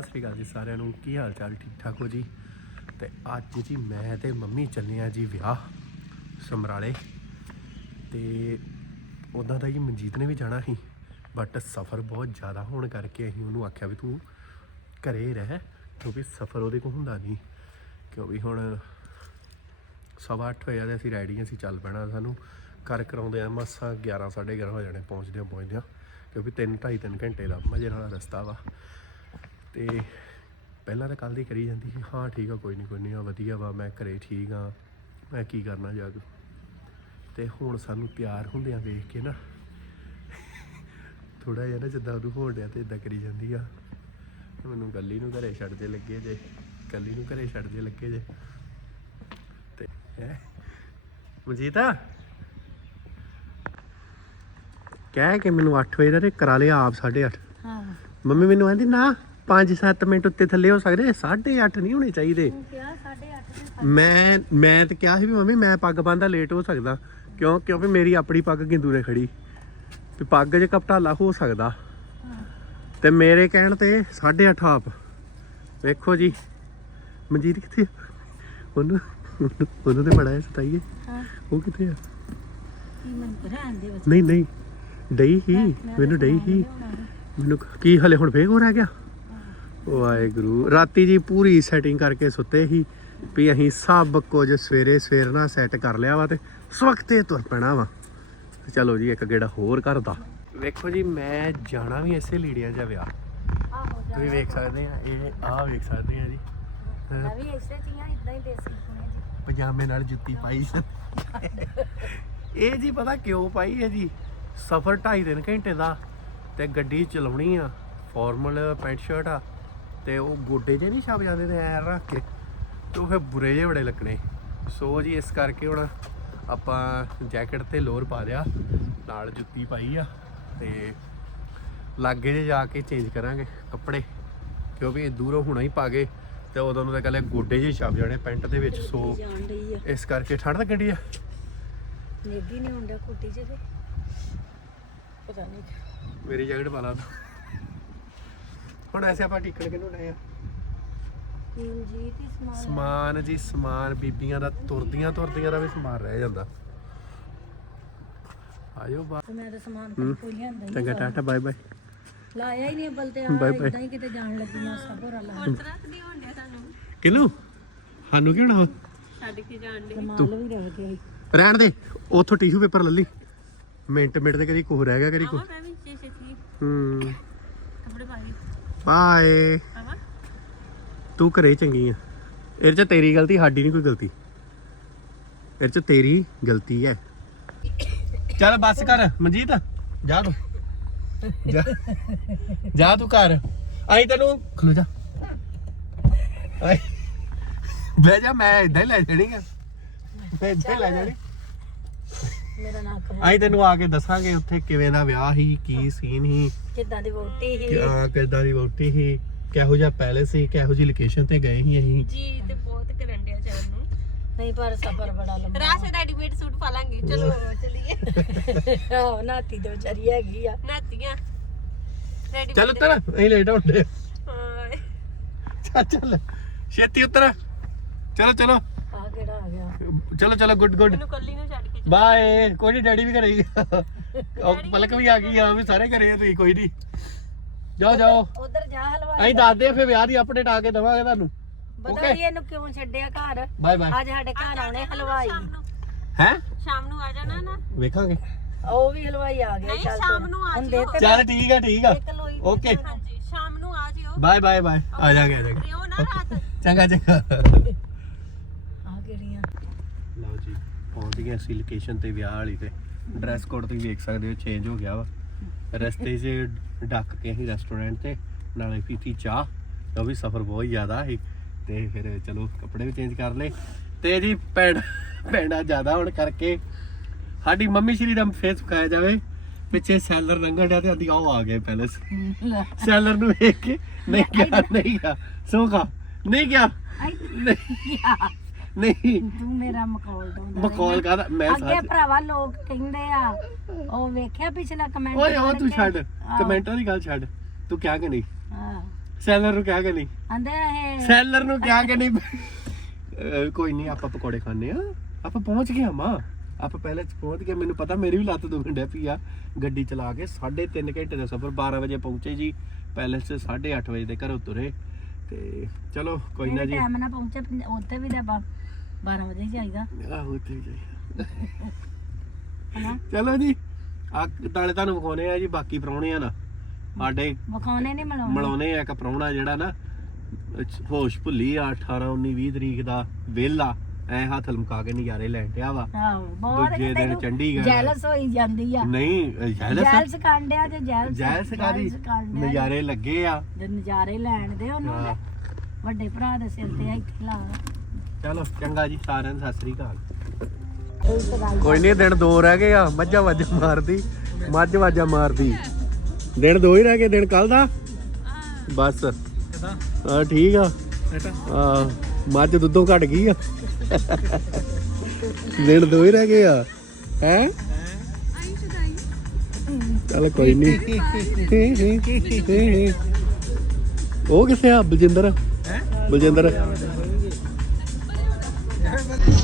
ਸਤਿ ਸ੍ਰੀ ਅਕਾਲ ਜੀ ਸਾਰਿਆਂ ਨੂੰ। ਕੀ ਹਾਲ ਚਾਲ ਠੀਕ ਠਾਕ ਹੋ ਜੀ? ਤੇ ਅੱਜ ਜੀ ਮੈਂ ਤੇ ਮੰਮੀ ਚੱਲੇ ਆ ਜੀ ਵਿਆਹ, ਸਮਰਾਲੇ। ਤੇ ਉਦਾਂ ਦਾ ਜੀ ਮਨਜੀਤ ਨੇ ਵੀ ਜਾਣਾ ਸੀ ਬਟ ਸਫ਼ਰ ਬਹੁਤ ਜ਼ਿਆਦਾ ਹੋਣ ਕਰਕੇ ਅਸੀਂ ਉਹਨੂੰ ਆਖਿਆ ਵੀ ਤੂੰ ਘਰੇ ਹੀ ਰਹਿ, ਕਿਉਂਕਿ ਸਫ਼ਰ ਉਹਦੇ ਕੋਲ ਹੁੰਦਾ ਨਹੀਂ। ਕਿਉਂਕਿ ਹੁਣ ਸਵਾ ਅੱਠ ਵਜੇ ਤੇ ਅਸੀਂ ਰੈਡੀ ਅਸੀਂ ਚੱਲ ਪੈਣਾ ਸਾਨੂੰ। ਘਰ ਕਰਾਉਂਦੇ ਆ ਮਸਾਂ 11 11:30 ਹੋ ਜਾਣੇ, ਪਹੁੰਚਦੇ ਪਹੁੰਚਦੇ ਕਿਉਂਕਿ 3 2.5 3 ਘੰਟੇ ਦਾ ਮਜ਼ੇ ਨਾਲ ਰਸਤਾ ਵਾ। ਤੇ ਪਹਿਲਾਂ ਤਾਂ ਕੱਲ ਦੀ ਕਰੀ ਜਾਂਦੀ ਸੀ। ਹਾਂ ਠੀਕ ਆ ਕੋਈ ਨਹੀਂ ਕੋਈ ਨਹੀਂ ਆ ਵਧੀਆ ਵਾ ਮੈਂ ਘਰੇ ਠੀਕ ਆ। ਮੈਂ ਕੀ ਕਰਨਾ ਜਾ ਕੇ? ਤੇ ਹੁਣ ਸਾਨੂੰ ਤਿਆਰ ਹੁੰਦਿਆਂ ਵੇਖ ਕੇ ਨਾ ਥੋੜਾ ਜਿਹਾ ਨਾ ਜਿੱਦਾਂ ਉਹਨੂੰ ਹੋਣ ਡਿਆ ਤੇ ਇਦਾਂ ਕਰੀ ਜਾਂਦੀ ਆ। ਮੈਨੂੰ ਗੱਲੀ ਨੂੰ ਘਰੇ ਛੱਡ ਦੇ ਲੱਗੇ ਜੇ ਗੱਲੀ ਨੂੰ ਘਰੇ ਛੱਡ ਦੇ ਲੱਗੇ ਜੇ। ਤੇ ਹੈ? ਮਜੀਤਾ ਕਹਿ ਕੇ ਮੈਨੂੰ 8 ਵਜੇ ਦਾ ਤੇ ਕਰਾ ਲਿਆ ਆਪ 8:30 ਹਾਂ। ਮੰਮੀ ਮੈਨੂੰ ਕਹਿੰਦੀ ਨਾ 5-7 ਮਿੰਟ ਉੱਤੇ ਥੱਲੇ ਹੋ ਸਕਦੇ 8:30 ਨਹੀਂ ਹੋਣੇ ਚਾਹੀਦੇ। ਤੂੰ ਕਿਹਾ 8:30 ਦੇ ਮੈਂ ਮੈਂ ਤੇ ਕਿਹਾ ਸੀ ਵੀ ਮੰਮੀ ਮੈਂ ਪੱਗ ਬੰਨਦਾ ਲੇਟ ਹੋ ਸਕਦਾ। ਕਿਉਂ ਕਿਉਂਕਿ ਮੇਰੀ ਆਪਣੀ ਪੱਗ ਗਿੰਦੂ ਨੇ ਖੜੀ। ਵੀ ਪੱਗ 'ਚ ਕਪਟਾਲਾ ਹੋ ਸਕਦਾ। ਤੇ ਮੇਰੇ ਕਹਿਣ ਤੇ 8:30 ਆਪ। ਵੇਖੋ ਜੀ। ਮਨਜੀਤ ਕਿੱਥੇ? ਉਹਨੂੰ ਉਹਨੂੰ- ਤੇ ਬੜਾ ਸਤਾਈਏ। ਹਾਂ। ਉਹ ਕਿੱਥੇ ਆ? ਨਹੀਂ ਨਹੀਂ। ਡਈ ਹੀ। ਮੈਨੂੰ ਡਈ ਹੀ। ਮੈਨੂੰ ਕੀ ਹਲੇ ਹੁਣ ਫੇਰ ਹੋ ਰਹਿ ਗਿਆ? ਵਾਹਿਗੁਰੂ। ਰਾਤੀ ਜੀ ਪੂਰੀ ਸੈਟਿੰਗ ਕਰਕੇ ਸੁੱਤੇ ਸੀ ਵੀ ਅਸੀਂ ਸਭ ਕੁਝ ਸਵੇਰੇ ਸਵੇਰ ਨਾਲ ਸੈੱਟ ਕਰ ਲਿਆ ਵਾ ਤੇ ਸਵਖਤੇ ਤੁਰ ਪੈਣਾ ਵਾ। ਚਲੋ ਜੀ ਇੱਕ ਗੇੜਾ ਹੋਰ ਕਰਦਾ ਵੇਖੋ ਜੀ ਮੈਂ ਜਾਣਾ ਵੀ ਐਸੇ ਲੀੜੀਆਂ ਜਾਂ ਵਿਆਹ। ਤੁਸੀਂ ਵੇਖ ਸਕਦੇ ਆ ਇਹ ਆਹ ਵੇਖ ਸਕਦੇ ਆ ਜੀ। ਮੈਂ ਵੀ ਇਸੇ ਚੀਆਂ ਇਦਾਂ ਹੀ ਦੇਸੀ ਸੁਣੇ ਜੀ। ਪਜਾਮੇ ਨਾਲ ਜੁੱਤੀ ਪਾਈ। ਇਹ ਜੀ ਪਤਾ ਕਿਉਂ ਪਾਈ ਹੈ ਜੀ? ਸਫ਼ਰ 2.5 ਤਿੰਨ ਘੰਟੇ ਦਾ ਤੇ ਗੱਡੀ ਚਲਾਉਣੀ ਆ। ਫਾਰਮਲ ਪੈਂਟ ਸ਼ਰਟ ਆ। ਤੇ ਉਹ ਗੋਡੇ ਜੇ ਨਹੀਂ ਛਪ ਜਾਂਦੇ ਨੇ ਐ ਰੱਖ ਕੇ ਤੇ ਉਹ ਫਿਰ ਬੁਰੇ ਜੇ ਬੜੇ ਲੱਗਣੇ। ਸੋ ਜੀ ਇਸ ਕਰਕੇ ਹੁਣ ਆਪਾਂ ਜੈਕਟ ਤੇ ਲੋਅਰ ਪਾ ਲਿਆ ਨਾਲ ਜੁੱਤੀ ਪਾਈ ਆ ਤੇ ਲਾਗੇ ਜੇ ਜਾ ਕੇ ਚੇਂਜ ਕਰਾਂਗੇ ਕੱਪੜੇ ਕਿਉਂਕਿ ਇਹ ਦੂਰੋਂ ਹੁਣਾ ਹੀ ਪਾ ਗਏ ਤੇ ਉਦੋਂ ਨੂੰ ਤਾਂ ਕੱਲੇ ਗੋਡੇ ਜੇ ਛਪ ਜਾਣੇ ਪੈਂਟ ਦੇ ਵਿੱਚ ਸੋ ਇਸ ਕਰਕੇ ਠੰਡ ਲੱਗਣ ਡਈ ਆ। ਨੇਗੀ ਨਹੀਂ ਹੁੰਦਾ ਕੁੱਟੀ ਜਿਹੇ ਪਤਾ ਨਹੀਂ। ਮੇਰੀ ਜੈਕਟ ਪਾ ਲਾ। ਤੂੰ। ਹੁਣ ਐਸੇ ਆਪਾਂ ਟਿਕਣ ਕਿਨੂੰ ਡਏ ਆ? ਸਮਾਨ ਸਮਾਨ ਜੀ ਸਮਾਨ ਬੀਬੀਆਂ ਦਾ ਤੁਰਦੀਆਂ ਤੁਰਦੀਆਂ ਦਾ ਵੀ ਸਮਾਨ ਰਹਿ ਜਾਂਦਾ। ਆਜੋ ਬਾ ਤੇ ਮੈਂ ਤਾਂ ਸਮਾਨ ਕੋਈ ਲਿਆਂਦਾ ਹੀ ਚੰਗਾ ਟਾਟਾ ਬਾਏ ਬਾਏ ਲਾਇਆ ਹੀ ਨਹੀਂ ਬਲ ਤੇ ਆ. ਇਦਾਂ ਹੀ ਕਿਤੇ ਜਾਣ ਲੱਗੀ ਮੈਂ ਸਭ ਹੋਰਾ ਲਾ ਕਿਨੂੰ? ਸਾਨੂੰ ਕੀ ਹੋਣਾ ਵਾ? ਮਾਲ ਵੀ ਰਹਿ ਗਿਆ ਸੀ ਰਹਿਣ ਦੇ ਉਥੋਂ ਟਿਸ਼ੂ ਪੇਪਰ ਲੈ ਲਈ। ਮਿੰਟ ਮਿੰਟ ਤੇ ਕਦੀ ਕੋਹ ਰਹਿ ਗਿਆ ਕਦੀ ਕੋਹ ਹੂੰ। ਬਾਏ ਤੂੰ ਘਰੇ ਚੰਗੀ ਆ। ਇਹਦੇ ਚ ਤੇਰੀ ਗਲਤੀ ਸਾਡੀ ਨਹੀਂ ਕੋਈ ਗਲਤੀ। ਇਹਦੇ ਚ ਤੇਰੀ ਗਲਤੀ ਹੈ ਚੱਲ ਬੱਸ ਕਰ ਮਨਜੀਤ ਜਾ ਤੂੰ। ਜਾ। ਜਾ ਤੂੰ ਘਰ। ਆਈ ਤੈਨੂੰ। ਖਲੋ ਜਾ। ਆਈ। ਬਹਿ ਜਾ ਮੈਂ ਇਦਾਂ ਹੀ ਲੈ ਜਾਣੀ ਆ। ਮੈਂ ਇੱਦਾਂ ਹੀ ਲੈ ਜਾਣੀ। ਮੇਰਾ ਨਾਂ ਕਹ ਆਈ ਤੈਨੂੰ ਆ। ਕੇ ਦੱਸਾਂਗੇ ਉੱਥੇ ਕਿਵੇਂ ਦਾ ਵਿਆਹ ਸੀ ਕੀ ਸੀਨ ਸੀ। ਕਿੱਦਾਂ ਦੀ ਵੋਟੀ ਸੀ। ਕਿਆ ਕਿੱਦਾਂ ਦੀ ਵੋਟੀ ਸੀ। ਕਿਹੋ ਜਿਹਾ ਪੈਲੇਸ ਸੀ ਕਿਹੋ ਜਿਹੀ ਲੋਕੇਸ਼ਨ ਤੇ ਗਏ ਸੀ ਅਸੀਂ। ਜੀ ਤੇ ਬਹੁਤ ਕਰਨ ਡਿਆ ਚਾਹ ਨੂੰ। ਨਹੀਂ ਪਰ ਸਫਰ ਬੜਾ ਲੰਬਾ। ਰਾਸ ਰੈਡੀਮੇਡ ਸੂਟ ਪਾ ਲਾਂਗੇ। ਚਲੋ ਚੱਲੀਏ। ਆਹੋ ਨਾਤੀ ਤੇ ਵਿਚਾਰੀ ਹੈਗੀ ਆ। ਨਾਤੀਆਂ। ਚੱਲ ਉੱਤਰ ਅਸੀਂ ਲੇਟ ਹਾਏ ਚੱਲ ਚੱਲ। ਛੇਤੀ ਉੱਤਰ। ਚਲੋ ਚਲੋ। ਆ ਕਿਹੜਾ ਆ ਗਿਆ? ਚਲੋ ਚਲੋ ਗੁੱਡ ਗੁੱਡ ਮੈਨੂੰ ਕੱਲੀ ਨੂੰ ਛੱਡ ਕੇ ਬਾਏ ਕੋਈ ਨਹੀਂ ਡੈਡੀ ਵੀ ਘਰੇ ਹੀ ਆ। ਉਹ ਪਲਕ ਵੀ ਆ ਗਈ ਆ ਵੀ ਸਾਰੇ ਘਰੇ ਆ ਤੁਸੀਂ ਕੋਈ ਨਹੀਂ ਜਾਓ ਜਾਓ। ਉਧਰ ਜਾ ਹਲਵਾਈ ਅਸੀਂ ਦੱਸਦੇ ਆ ਫਿਰ ਵਿਆਹ ਦੀ ਅਪਡੇਟ ਆ ਕੇ ਦਵਾਂਗੇ ਤੁਹਾਨੂੰ। ਪਤਾ ਨਹੀਂ ਇਹਨੂੰ ਕਿਉਂ ਛੱਡਿਆ ਘਰ। ਬਾਏ ਬਾਏ ਅੱਜ ਸਾਡੇ ਘਰ ਆਉਣੇ ਹਲਵਾਈ। ਨੂੰ। ਹੈ? ਸ਼ਾਮ ਨੂੰ ਆ ਜਾਣਾ ਨਾ। ਵੇਖਾਂਗੇ। ਉਹ ਵੀ ਹਲਵਾਈ ਆ ਗਿਆ ਚੱਲ ਸ਼ਾਮ ਨੂੰ ਆ ਹੁਣ ਜਿਓ। ਦੇ ਤੇ ਚੱਲ ਠੀਕ ਆ ਠੀਕ ਆ। ਇੱਕ ਲੋਈ ਓਕੇ ਹਾਂਜੀ ਸ਼ਾਮ ਨੂੰ ਆ ਜਿਓ। ਬਾਏ ਬਾਏ ਬਾਏ ਆ ਜਾਗੇ ਆ ਜਾਗੇ। ਰਿਓ ਨਾ ਰਾਤ। ਚੰਗਾ ਚੰਗਾ ਆ ਕਿਹੜੀਆਂ ਲਓ ਜੀ ਗਏ ਅਸੀਂ ਲੋਕੇਸ਼ਨ ਤੇ ਵਿਆਹ ਵਾਲੀ ਤੇ। ਡਰੈਸ ਕੋਡ ਤੁਸੀਂ ਵੇਖ ਸਕਦੇ ਹੋ ਚੇਂਜ ਹੋ ਗਿਆ ਵਾ। ਰਸਤੇ 'ਚ ਡੱਕ ਕੇ ਅਸੀਂ ਰੈਸਟੋਰੈਂਟ ਤੇ ਨਾਲੇ ਪੀਤੀ ਚਾਹ। ਉਹ ਵੀ ਸਫ਼ਰ ਬਹੁਤ ਜ਼ਿਆਦਾ ਸੀ। ਤੇ ਫਿਰ ਚਲੋ ਕੱਪੜੇ ਵੀ ਚੇਂਜ ਕਰ ਲਏ। ਤੇ ਜੀ ਪੈਂਡ ਪੈਂਡਾ ਜ਼ਿਆਦਾ ਹੋਣ ਕਰਕੇ ਸਾਡੀ ਮੰਮੀ ਸ਼੍ਰੀ ਦਾ ਫੇਸ ਵਿਖਾਇਆ ਜਾਵੇ। ਪਿੱਛੇ ਸੈਲਰ ਲੰਘਣ ਡਿਆ ਤੇ ਆਂਦੀ ਆਓ ਆ ਗਏ ਪੈਲਸ ਸੈਲਰ ਨੂੰ ਵੇਖ ਕੇ ਨਹੀਂ ਗਿਆ ਨਹੀਂ ਗਿਆ ਸੋਖਾ ਨਹੀਂ ਗਿਆ ਨਹੀਂ ਨਹੀਂ। ਤੂੰ ਮੇਰਾ ਮਕੌਲ ਦੋਂਦਾ ਮਖੌਲ ਕਾਹਦਾ? ਮੈਂ ਅੱਗੇ ਸੱਚ ਭਰਾਵਾ ਲੋਕ ਕਹਿੰਦੇ ਆ ਉਹ ਵੇਖਿਆ ਪਿਛਲਾ ਕਮੈਂਟ ਓਏ ਉਹ ਤੂੰ ਛੱਡ। ਕਮੈਂਟਾਂ ਦੀ ਗੱਲ ਛੱਡ। ਤੂੰ ਕਿਹਾ ਕਿ ਨਹੀਂ ਹਾਂ ਸੈਲਰ ਨੂੰ ਕਿਹਾ ਕਿ ਨਹੀਂ ਆਂਦੇ ਇਹ ਸੈਲਰ ਨੂੰ ਕਿਹਾ ਕਿ ਨਹੀਂ ਅਹ ਕੋਈ ਨਹੀਂ ਆਪਾਂ ਪਕੌੜੇ ਖਾਣੇ ਆ ਆਪਾਂ ਪਹੁੰਚ ਗਏ ਮਾਂ। ਆਪਾਂ ਪਹਿਲੇ ਚ ਪਹੁੰਚ ਗਏ। ਮੈਨੂੰ ਪਤਾ ਮੇਰੀ ਵੀ ਲੱਤ ਦੁਖਣ ਡੈ ਪਈ ਆ। ਗੱਡੀ ਚਲਾ ਕੇ 3.5 ਘੰਟੇ ਦਾ ਸਫ਼ਰ 12 ਵਜੇ ਪਹੁੰਚੇ ਜੀ। ਪੈਲਸ 'ਚ 8:30 ਵਜੇ ਦੇ ਘਰੋਂ ਤੁਰੇ। ਤੇ ਚਲੋ ਕੋਈ ਨਾ ਜੀ। ਟਾਈਮ ਨਾਲ ਪਹੁੰਚੇ? ਉੱਥੇ ਵੀ ਤਾਂ ਆਪਾਂ 12 ਵਜੇ ਹੀ ਜਾਈਦਾ। ਆਹੋ ਉੱਥੇ ਵੀ ਜਾਈਦਾ। ਹਨਾ? ਚਲੋ ਜੀ ਆ ਤਾਲੇ ਤੁਹਾਨੂੰ ਵਿਖਾਉਣੇ ਆ ਜੀ ਬਾਕੀ ਪ੍ਰਾਹੁਣੇ ਆ ਨਾ ਸਾਡੇ ਵਿਖਾਉਣੇ ਨਹੀਂ ਮਿਲਾਉਣੇ? ਮਿਲਾਉਣੇ ਆ ਇੱਕ ਪ੍ਰਾਹੁਣਾ ਜਿਹੜਾ ਨਾ ਅਹ ਹੋਸ਼ ਭੁੱਲੀ ਆ 18 19 20 ਤਰੀਕ ਦਾ ਵਿਹਲਾ ਐ ਹੱਥ ਲਮਕਾ ਕੇ ਨਜ਼ਾਰੇ ਲੈਣ ਡਿਆ ਵਾ। ਆਹੋ ਬਹੁਤ ਦੂਜੇ ਦਿਨ ਚੰਡੀਗੜ੍ਹ। ਜੈਲਸ ਹੋਈ ਜਾਂਦੀ ਆ। ਨਹੀਂ ਜੈਲਸ ਜੈਲਸ ਕਾਂਡਿਆ ਤੇ ਜੈਲਸ ਜੈਲਸ ਕਾਦੀ ਕਾਂਡਿਆ ਨਜ਼ਾਰੇ ਲੱਗੇ ਆ। ਦੇ ਨਜ਼ਾਰੇ ਲੈਣ ਦੇ ਉਹਨੂੰ ਹਾਂ। ਵੱਡੇ ਭਰਾ ਦੇ ਸਿਰ ਤੇ ਇੱਥੇ ਲਾ। ਚਲੋ, ਚੰਗਾ ਜੀ, ਸਾਰਿਆਂ ਨੂੰ ਸਤਿ ਸ੍ਰੀ ਅਕਾਲ। ਕੋਈ ਨਹੀਂ ਦਿਨ ਦੋ ਰਹਿ ਗਏ ਆ, ਮੱਝਾਂ ਵਾਜਾ ਮਾਰਦੀ, ਮੱਝ ਵਾਜਾ ਮਾਰਦੀ। ਦਿਨ ਦੋ ਹੀ ਰਹਿ ਗਏ, ਦਿਨ ਕੱਲ ਦਾ? ਬਸ। ਹਾਂ, ਠੀਕ ਆ। ਆ ਮੱਝ ਦੁੱਧੋਂ ਘਟ ਗਈ ਆ। ਦਿਨ ਦੋ ਹੀ ਰਹਿ ਗਏ ਆ। ਹੈ? ਚੱਲ ਕੋਈ ਨਹੀਂ ਉਹ ਕਿੱਥੇ ਆ, ਬਲਜਿੰਦਰ? ਬਲਜਿੰਦਰ? Everybody.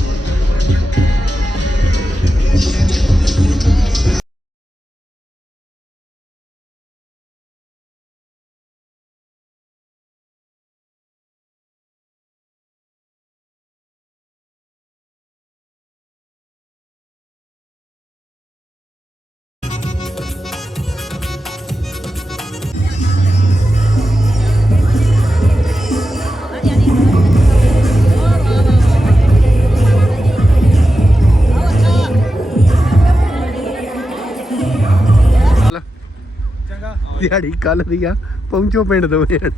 ਦਿਹਾੜੀ ਕੱਲ ਦੀ ਆ। ਪਹੁੰਚੋ ਪਿੰਡ ਦੋਵੇਂ ਜਣੇ।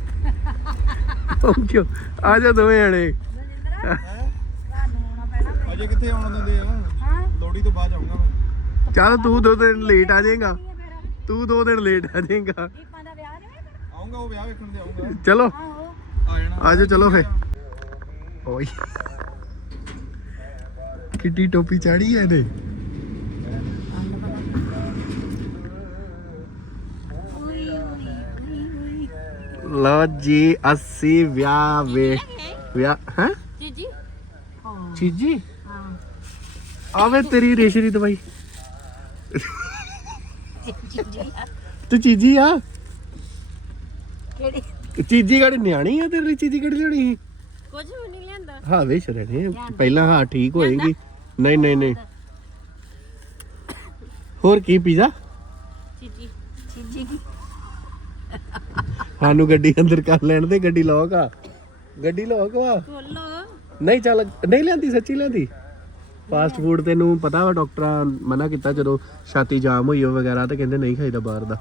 ਪਹੁੰਚੋ। ਆ ਜਾ ਦੋਵੇਂ ਜਣੇ। ਅਜੇ ਕਿੱਥੇ ਆਉਣ ਦਿੰਦੇ ਆ? ਲੋੜੀ ਤੋਂ ਬਾਅਦ ਆਉਂਗਾ ਮੈਂ। ਚੱਲ ਤੂੰ ਦੋ ਦਿਨ ਲੇਟ ਆ ਜਾਏਗਾ। ਤੂੰ ਦੋ ਦਿਨ ਲੇਟ ਆ ਜਾਏਗਾ। ਦੀਪਾਂ ਦਾ ਵਿਆਹ ਨਹੀਂ ਆਉਂਗਾ ਉਹ ਵਿਆਹ ਵੇਖਣ ਤੇ ਆਉਂਗਾ ਚਲੋ। ਆ ਜਾਣਾ। ਆਜੋ ਚਲੋ ਫੇ ਓਏ। ਕਿੱਡੀ ਟੋਪੀ ਚਾੜੀ ਐ ਇਹਨੇ। ਲਓ ਜੀ ਅਸੀਂ ਵਿਆਹ ਵੇ ਵਿਆਹ ਹੈ? ਜੀ ਜੀ ਹਾਂ। ਚੀਜੀ ਹਾਂ ਆਵੇ ਤੇਰੀ ਰੇਸ਼ਰੀ ਦਵਾਈ। ਤੂੰ ਚੀਜੀ ਆ? ਕਿਹੜੀ? ਚੀਜੀ ਗੜੀ ਨਿਆਣੀ ਆ ਤੇਰੇ? ਲਈ ਚੀਜੀ ਲਿਆਉਣੀ ਸੀ? ਕੁਝ ਵੀ ਨਹੀਂ ਲਿਆਂਦਾ। ਹਾਂ ਵੇ ਸ਼ਰਣੇ ਪਹਿਲਾਂ ਹਾਂ ਠੀਕ ਹੋਏਗੀ। ਨਹੀਂ ਨਹੀਂ ਨਹੀਂ। ਹੋਰ ਕੀ ਪੀਜ਼ਾ? ਜੀ ਜੀ ਜੀ ਜੀ ਸਾਨੂੰ ਗੱਡੀ ਅੰਦਰ ਕਰ ਲੈਣ ਦੇ ਗੱਡੀ ਲੋਕ ਆ। ਗੱਡੀ ਲੋਕ ਵਾ। ਖੋਲੋ। ਨਹੀਂ ਚੱਲ ਨਹੀਂ ਲੈਂਦੀ ਸੱਚੀ ਲੈਂਦੀ ਫਾਸਟ ਫੂਡ ਤੈਨੂੰ ਪਤਾ ਵਾ ਡਾਕਟਰਾਂ ਮਨਾ ਕੀਤਾ ਜਦੋਂ ਛਾਤੀ ਜਾਮ ਹੋਈ ਹੋ ਵਗੈਰਾ ਤੇ ਕਹਿੰਦੇ ਨਹੀਂ ਖਾਈਦਾ ਬਾਹਰ ਦਾ।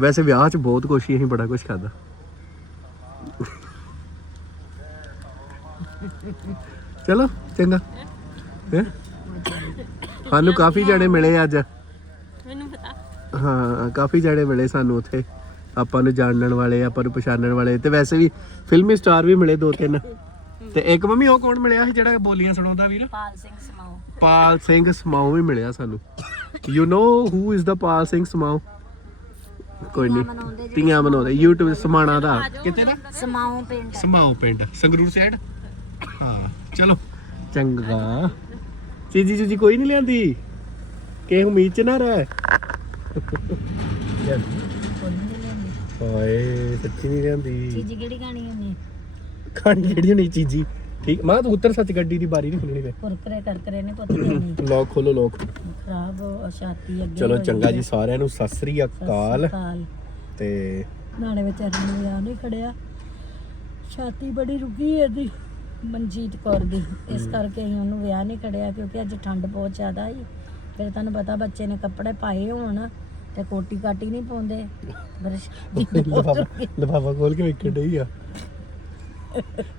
ਵੈਸੇ ਵਿਆਹ 'ਚ ਬਹੁਤ ਕੁਛ ਹੀ ਅਸੀਂ ਬੜਾ ਕੁਛ ਖਾਦਾ ਚਲੋ ਚੰਗਾ। ਹੈਂ? ਸਾਨੂੰ ਕਾਫੀ ਜਣੇ ਮਿਲੇ ਅੱਜ। ਮੈਨੂੰ ਪਤਾ। ਹਾਂ ਕਾਫੀ ਜਣੇ ਮਿਲੇ ਸਾਨੂੰ ਉੱਥੇ। ਆਪਾਂ ਨੂੰ ਜਾਣਨ ਵਾਲੇ ਆਪਾਂ ਨੂੰ ਪਛਾਣਨ ਵਾਲੇ। ਤੇ ਵੈਸੇ ਵੀ ਫਿਲਮੀ ਸਟਾਰ ਵੀ ਮਿਲੇ ਦੋ ਤਿੰਨ। ਤੇ ਇੱਕ ਮੰਮੀ ਉਹ ਕੌਣ ਮਿਲਿਆ ਸੀ ਜਿਹੜਾ ਬੋਲੀਆਂ ਸੁਣਾਉਂਦਾ ਵੀਰ? ਪਾਲ ਸਿੰਘ ਸਮਾਓ। ਪਾਲ ਸਿੰਘ ਸਮਾਉ ਵੀ ਮਿਲਿਆ ਸਾਨੂੰ। You know who is the Pal Singh ਸਮਾਉ ਕੋਈ ਨਹੀਂ ਤੀਆਂ ਮਨਾਉਂਦੇ YouTube ਸਮਾਣਾ ਦਾ। ਕਿੱਥੇ ਦਾ? ਸਮਾਓ ਪਿੰਡ। ਸਮਾਉ ਪਿੰਡ। ਸੰਗਰੂਰ ਸਾਈਡ ਹਾਂ ਚਲੋ। ਚੰਗਾ। ਚੀਜੀ ਚੀਜੀ ਕੋਈ ਨਹੀਂ ਲਿਆਂਦੀ। ਕਿ ਉਮੀਦ ਚ ਨਾ ਰਹਿ। ਹਾਏ ਸੱਚੀ ਨਹੀਂ ਲਿਆਂਦੀ। ਚੀਜ਼ ਕਿਹੜੀ ਗਾਣੀ ਹੁੰਦੀ ਖਾਣੀ ਜਿਹੜੀ ਹੋਣੀ ਚੀਜੀ? ਠੀਕ ਮਾਂ ਤੂੰ ਉੱਤਰ ਸੱਚ ਗੱਡੀ ਦੀ ਬਾਰੀ ਨਹੀਂ ਖੁੱਲਣੀ ਵੇ ਕੁਰਕਰੇ ਕਰਕਰੇ ਨੇ ਪੁੱਤ ਦੇਣੀ ਲੋਕ ਖੋਲੋ ਲੋਕ ਖਰਾਬ ਛਾਤੀ ਅੱਗੇ ਚਲੋ ਹੋਈ ਚੰਗਾ ਆ। ਜੀ ਸਾਰਿਆਂ ਨੂੰ ਸਤਿ ਸ੍ਰੀ ਅਕਾਲ। ਕਾਲ ਤੇ ਨਾਲੇ ਵਿਚਾਰੀ ਨੂੰ ਵਿਆਹ ਨਹੀਂ ਖੜਿਆ। ਛਾਤੀ ਬੜੀ ਰੁਕੀ ਹੈ ਦੀ ਮਨਜੀਤ ਕੌਰ ਦੀ। ਇਸ ਕਰਕੇ ਅਸੀਂ ਉਹਨੂੰ ਵਿਆਹ ਨਹੀਂ ਖੜਿਆ ਕਿਉਂਕਿ ਅੱਜ ਠੰਡ ਬਹੁਤ ਜ਼ਿਆਦਾ ਸੀ। ਫਿਰ ਤੁਹਾਨੂੰ ਪਤਾ ਬੱਚੇ ਨੇ ਕੱਪੜੇ ਪਾਏ ਹੋਣ। ਤੇ ਕੋਟੀ ਕਾਟੀ ਨਹੀਂ ਪਾਉਂਦੇ। ਲਫਾਫਾ। ਲਫਾਫਾ ਖੋਲ ਕੇ ਵੇਖਣ ਡਈ ਆ।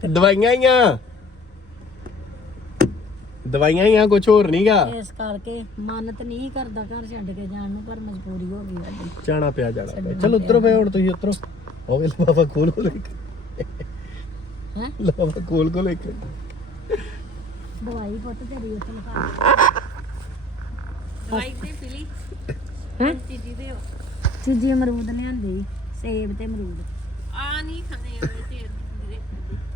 ਦਵਾਈਆਂ ਹੀ ਆ ਦਵਾਈਆਂ ਹੀ ਆ ਕੁਝ ਹੋਰ ਨਹੀਂਗਾ ਇਸ ਕਰਕੇ ਮਨ ਤਾਂ ਨਹੀਂ ਕਰਦਾ ਘਰ ਛੱਡ ਕੇ ਜਾਣ ਨੂੰ ਪਰ ਮਜਬੂਰੀ ਹੋ ਗਈ ਸਾਡੀ ਜਾਣਾ ਪਿਆ ਜਾਣਾ ਪਿਆ। ਚਲੋ ਉਤਰੋ ਫੇ ਹੁਣ ਤੁਸੀਂ ਉਤਰੋ ਹੋਵੇ ਲਫਾਫਾ ਖੋਲ ਖੋਲ ਇੱਕ ਹੈਂ? ਲਫਾਫਾ ਖੋਲ ਖੋਲ ਇੱਕ ਦਵਾਈ ਪੁੱਤ ਤੇਰੀ ਉੱਥੇ ਲਗਾ ਦਵਾਈ ਤੇ ਪੀਲੀ। ਹੈਂ? ਜੀ ਜੀ ਦੇ ਚੀਜੀ ਅਮਰੂਦ ਲਿਆਂਦੀ ਸੇਬ ਤੇ ਅਮਰੂਦ। ਆ ਚਾਹ ਨਹੀਂ ਖਾਣੇ ਹੋਏ ਤੇ ਵੀਰੇ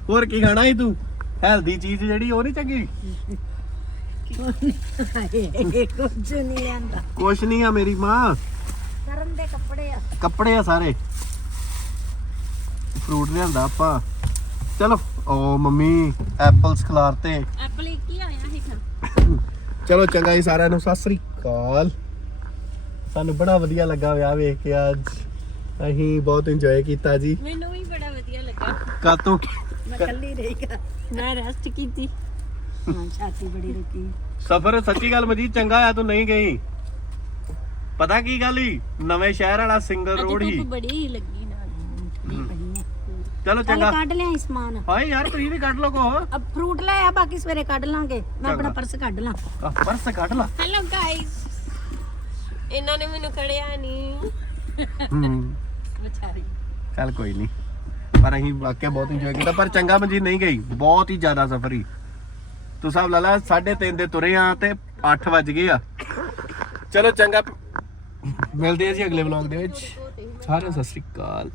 ਹੋਰ ਕੀ ਖਾਣਾ ਸੀ ਤੂੰ? ਹੈਲਦੀ ਚੀਜ਼ ਜਿਹੜੀ ਉਹ ਨਹੀਂ ਚੰਗੀ? ਕੁਝ ਨਹੀਂ ਲਿਆਂਦਾ। ਕੁਛ ਨਹੀਂ ਆ ਮੇਰੀ ਮਾਂ। ਕਰਨ ਦੇ ਕੱਪੜੇ ਆ। ਕੱਪੜੇ ਆ ਸਾਰੇ। ਫਰੂਟ ਲਿਆਂਦਾ ਆਪਾਂ। ਚਲੋ ਓ ਮੰਮੀ ਐਪਲਸ ਖਿਲਾਰਤੇ। ਐਪਲ ਇੱਕ ਹੀ ਆਇਆ ਸੀ ਖਾ। ਚਲੋ ਚੰਗਾ ਜੀ ਸਾਰਿਆਂ ਨੂੰ ਸਤਿ ਸ੍ਰੀ ਅਕਾਲ। ਸਾਨੂੰ ਬੜਾ ਵਧੀਆ ਲੱਗਾ ਵਿਆਹ ਵੇਖ ਕੇ ਅੱਜ। ਅਸੀਂ ਬਹੁਤ ਇੰਜੋਏ ਕੀਤਾ ਜੀ। ਮੈਨੂੰ ਵੀ ਬੜਾ ਵਧੀਆ ਲੱਗਾ। ਕਾਤੋਂ ਮੈਂ ਕੱਲੀ ਰਹੀ ਗਾ ਮੈਂ ਰੈਸਟ ਕੀਤੀ। ਹਾਂ ਛਾਤੀ ਬੜੀ ਰੁਕੀ ਸਫ਼ਰ ਸੱਚੀ ਗੱਲ ਮਜੀਦ ਚੰਗਾ ਆ ਤੂੰ ਨਹੀਂ ਗਈ। ਪਤਾ ਕੀ ਗੱਲ ਹੀ ਨਵੇਂ ਸ਼ਹਿਰ ਵਾਲਾ ਸਿੰਗਲ ਰੋਡ ਹੀ। ਧੁੱਪ ਬੜੀ ਲੱਗੀ ਨਾਲ। ਚਲੋ ਚੰਗਾ। ਕੱਢ ਲਿਆ ਸਮਾਨ। ਹਾਏ ਯਾਰ ਤੁਸੀਂ ਵੀ ਕੱਢ ਲੋ ਕੋ ਅਬ ਫਰੂਟ ਲੈ ਆ ਬਾਕੀ ਸਵੇਰੇ ਕੱਢ ਲਾਂਗੇ। ਮੈਂ ਆਪਣਾ ਪਰਸ ਕੱਢ ਲਾਂ। ਪਰਸ ਕੱਢ ਲਾ। ਹੈਲੋ ਗਾਇਸ ਇਹਨਾਂ ਨੇ ਮੈਨੂੰ ਖੜਿਆ ਨਹੀਂ। ਹੂੰ। ਵਿਚਾਰੀ। ਚੱਲ ਕੋਈ ਨਹੀਂ। ਪਰ ਅਸੀਂ ਵਾਕਿਆ ਬਹੁਤ ਇੰਜੋਏ ਕੀਤਾ ਪਰ ਚੰਗਾ ਮਜੀਦ ਨਹੀਂ ਗਈ। ਬਹੁਤ ਹੀ ਜ਼ਿਆਦਾ ਸਫ਼ਰ ਹੀ ਤੂੰ ਸਭ ਲਾ ਲਾ 3:30 ਦੇ ਤੁਰੇ ਆ ਤੇ 8 ਵੱਜ ਗਏ ਆ। ਚਲੋ ਚੰਗਾ। ਮਿਲਦੇ ਆ ਜੀ ਅਗਲੇ ਵਲੌਗ ਦੇ ਵਿੱਚ। ਸਾਰਿਆਂ ਨੂੰ ਸਤਿ ਸ੍ਰੀ ਅਕਾਲ।